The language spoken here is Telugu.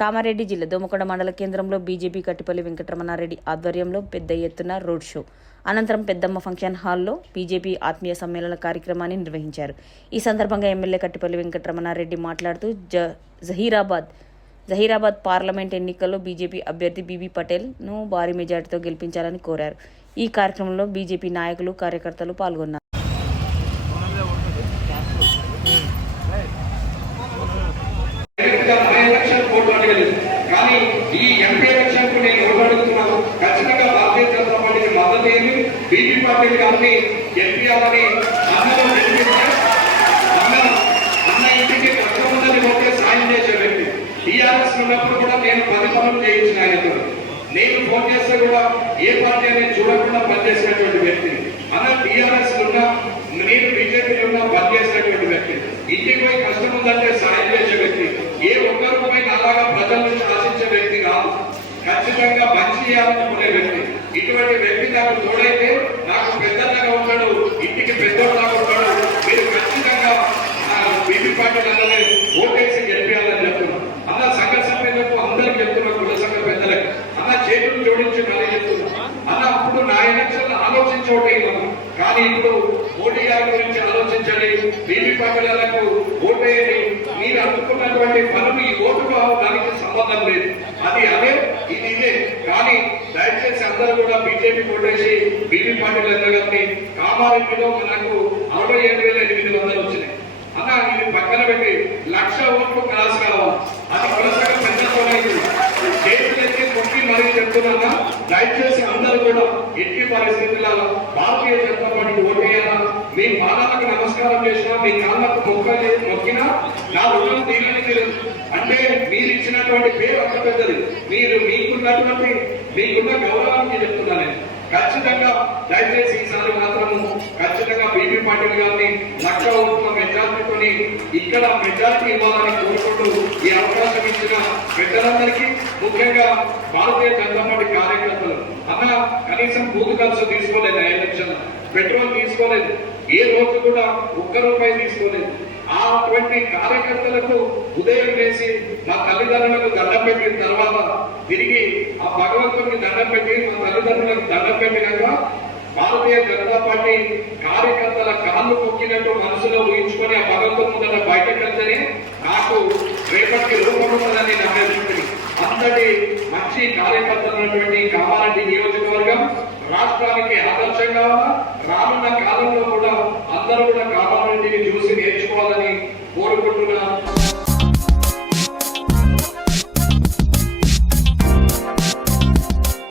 కామారెడ్డి జిల్లా దోమకొండ మండల కేంద్రంలో బీజేపీ కట్టిపల్లి వెంకటరమణారెడ్డి ఆధ్వర్యంలో పెద్ద ఎత్తున రోడ్ షో. అనంతరం పెద్దమ్మ ఫంక్షన్ హాల్లో బీజేపీ ఆత్మీయ సమ్మేళన కార్యక్రమాన్ని నిర్వహించారు. ఈ సందర్భంగా ఎమ్మెల్యే కట్టిపల్లి వెంకటరమణారెడ్డి మాట్లాడుతూ జ జహీరాబాద్ జహీరాబాద్ పార్లమెంట్ ఎన్నికల్లో బీజేపీ అభ్యర్థి బీబీ పటేల్ను భారీ మెజార్టీతో గెలిపించాలని కోరారు. ఈ కార్యక్రమంలో బీజేపీ నాయకులు కార్యకర్తలు పాల్గొన్నారు డైరెక్ట్గా మన ఎలక్షన్ ఓటు అడగలేదు కానీ ఈ ఎంపీ ఎలక్షన్కు నేను ఓటు అడుగుతున్నాను ఖచ్చితంగా భారతీయ జనతా పార్టీకి మద్దతు ఏంది బీజేపీ పార్టీ గారిని ఎంపీ అని అన్నలో గెలిపిస్తే అన్న అన్న ఇంటికి కష్టమందని ఓకే సాయం చేసే వ్యక్తి. టీఆర్ఎస్ ఉన్నప్పుడు కూడా నేను పది పనులు చేయించిన ఆయనతో నేను ఫోన్ చేస్తే కూడా ఏ పార్టీ అనేది చూడకుండా పనిచేసినటువంటి వ్యక్తి. అన్న టీఆర్ఎస్ ఉన్నా నేను బీజేపీలో ఉన్నా పనిచేసినటువంటి వ్యక్తి. ఇంటికి పోయి కష్టం ఉందంటే సాయం చేసే వ్యక్తి. ఏ ఒక్కరు రూపాయి అలాగా ప్రజల నుంచి ఆశించే వ్యక్తి కాదు. ఖచ్చితంగా మంచి చేయాలనుకునే వ్యక్తి. ఇటువంటి వ్యక్తి నాకు తోడైతే ఇంటికి ఉంటాడు మీరు ఖచ్చితంగా బీపీ ఓటేసి గెలిపించాలని అన్న సంఘ సభ్యులకు అందరికి చెప్తున్నా కుల సంఘ పెద్దలకు అన్న చేతులు జోడించి మళ్ళీ అన్న అప్పుడు నా ఎలక్షన్ కానీ ఇప్పుడు మోడీ గారి గురించి ఆలోచించండి బీపీ పార్టీలకు ఓటేయండి మీరు అనుకున్నటువంటి పనులు ఈ ఓటుకు దానికి సంబంధం లేదు అది అదే ఇది ఇదే కానీ దయచేసి కూడా బీజేపీ కొట్టేసి బీపీ పార్టీలు అందరినీ కామారెడ్డిలో నాకు అరవై ఏడు వేల ఎనిమిది వందలు వచ్చినాయి. అన్న ఇది పక్కన పెట్టి లక్ష ఓట్లు క్రాస్ కావాలి అది కొనసాగ పెద్దతోనైంది చేతులెత్తి కొట్టి మరీ చెప్తున్నా దయచేసి అందరూ కూడా ఎట్టి పరిస్థితులలో భారతీయ జనతా పార్టీకి ఓటేయాలా? మీ పాదాలకు నమస్కారం చేసినా మీ కాళ్ళకు మొక్క మొక్కినా నా రుణం తీరని మీరు అంటే మీరు ఇచ్చినటువంటి పేరు అంత పెద్దది. మీరు మీకున్నటువంటి మీకున్న గౌరవానికి చెప్తున్నా నేను ఖచ్చితంగా దయచేసి ఈసారి మాత్రము ఖచ్చితంగా బీపీ పాటిల్ గారిని లక్ష ఓట్ల మెజార్టీతోని ఇక్కడ మెజార్టీ ఇవ్వాలని కోరుకుంటూ ఈ అవకాశం ఇచ్చిన పెద్దలందరికీ ముఖ్యంగా భారతీయ జనతా పార్టీ కార్యకర్తలు. అన్న కనీసం బూత్ ఖర్చు తీసుకోలేదు ఎలక్షన్ పెట్రోల్ తీసుకోలేదు. ఏ రోజు కూడా ఒక్క రూపాయి తీసుకోలేదు. ఆ అటువంటి కార్యకర్తలకు ఉదయం వేసి మా తల్లిదండ్రులకు దండం పెట్టిన తర్వాత తిరిగి భగవంతుడికి దండం పెట్టి మా తల్లిదండ్రులకు దండం పెట్టినాక భారతీయ జనతా పార్టీ కార్యకర్తల కాళ్ళు కొక్కినట్టు మనసులో ఊహించుకొని ఆ భగవంతుని ముందర బయటకు వెళ్తేనే నాకు రేపటికి రూపం ఉంటుందని అంతటి మంచి కార్యకర్తలైనటువంటి కామారెడ్డి నియోజకవర్గం రాష్ట్రానికి ఆదర్శంగా రానున్న కాలంలో